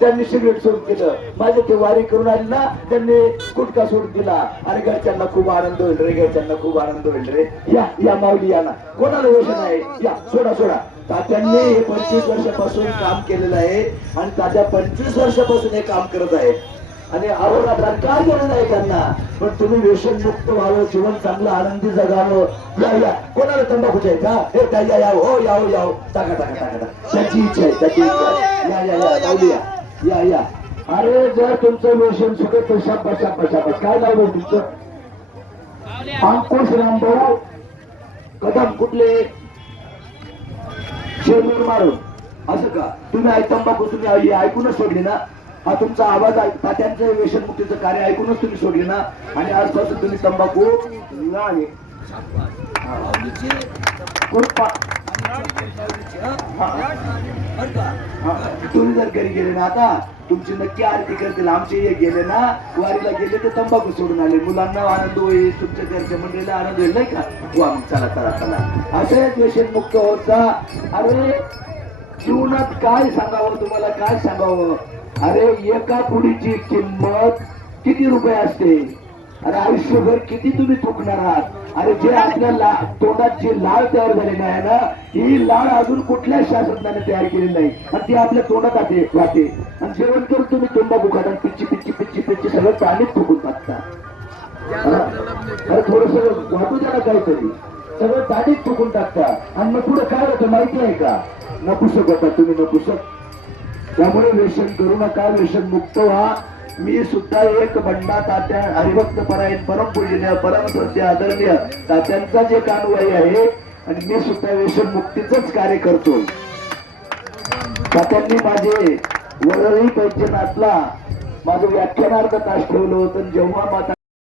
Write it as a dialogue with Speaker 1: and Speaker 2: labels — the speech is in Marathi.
Speaker 1: त्यांनी सिगरेट सोडून केलं माझे ते वारी करून आले ना त्यांनी गुटखा सोडून दिला. आणि घरच्यांना खूप आनंद होईल रे घरच्यांना खूप आनंद होईल रे. या या माऊली या ना. कोणाला व्यसन आहे? या सोडा सोडा. तात्यांनी हे पंचवीस वर्षापासून काम केलेलं आहे आणि तात्या पंचवीस वर्षापासून हे काम करत आहे. आणि अहोरात्र काय गरज नाही त्यांना. पण तुम्ही व्यसनमुक्त व्हावं जीवन चांगलं आनंदी जगावं. या या. कोणाला तंबाखूचे आहे का हे त्या या या. हो या हो या हो. टाका टाका टाका टाका. त्याची इच्छा आहे त्याची इच्छा आहे. या या या. जाऊ या या या. अरे जर तुमचं व्यसन सुखत तर शाबास शाबास शाबास काय लावलं तुमचं? अंकुश रामभाऊ. कदम कुठले? शेरमूर मारून. असं का? तुम्ही आई तंबाखू तुम्ही ऐकूनच सोडली ना? हा तुमचा आवाज ऐक- तात्यांचं व्यसनमुक्तीचं कार्य ऐकूनच तुम्ही सोडली ना? आणि आजपासून तुम्ही तंबाखू नाही तुम्ही जर घरी गेले ना आता तुमची नक्की आरती करतील. आमचे हे गेले ना वारीला गेले तर तंबाखू सोडून आले. मुलांना आनंद होईल तुमच्या घरच्या मंडळीला आनंद होईल नाही का? हो, वा मग चला चला चला. असं व्यसन मुक्त होता. अरे जीवनात काय सांगावं? तुम्हाला काय सांगावं? अरे एका पुडीची किंमत किती रुपये असते? अरे आयुष्यभर किती तुम्ही थुकणार आहात? अरे जे आपल्या ला तोंडात जी लाळ तयार झालेली आहे ना ही लाळ अजून कुठल्याच शास्त्रज्ञाने तयार केलेली नाही. आणि ती आपल्या तोंडात आते राहते आणि जेवण करून तुम्ही तोंडा बुखात आणि पिच्ची पिच्ची पिच्ची पिच्ची सगळं पाणीच थुकून टाकता. अरे थोडस वाटू द्या ना काहीतरी. सगळं पाणीच थुकून टाकता. आणि मग पुढे काय होतं माहिती आहे का? नपुसक होता तुम्ही नपुसक. त्यामुळे व्यसन करू नका व्यसन मुक्त व्हा. मी सुद्धा एक बंडा तात्या हरिभक्त परायण परमपूजनीय परमश्रद्धे आदरणीय तात्यांचा जे कानवाई आहे आणि मी सुद्धा व्यसन मुक्तीच कार्य करतो. तात्यांनी माझे वरळी पैजनातला माझं व्याख्यानार्थ तास ठेवलं होतं जेव्हा माझा